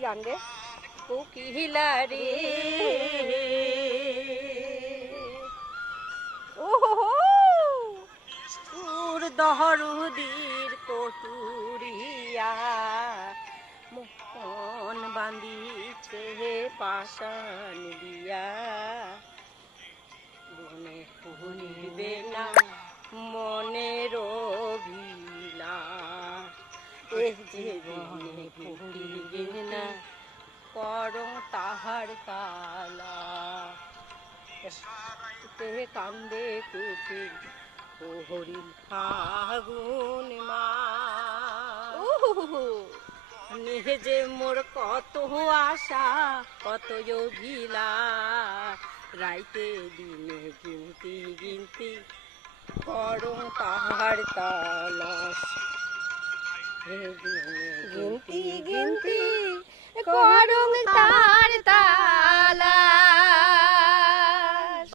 গান রে? কোকিলা রে ওহো সুর দহরুদির কটুরিয়া মন বান্দিছে পাশান দিয়া বনে ভুলিবে না মনের অভিলাষ এ জীবনে ভুলিবে না করো তাহার তালা কান্দে কুটির ও হরিণ ফাগুন মা নিজে মোর কত আশা কত অভিলাষ রাইতে দিনে গিনতি গিনতি করো তাহার তালাশ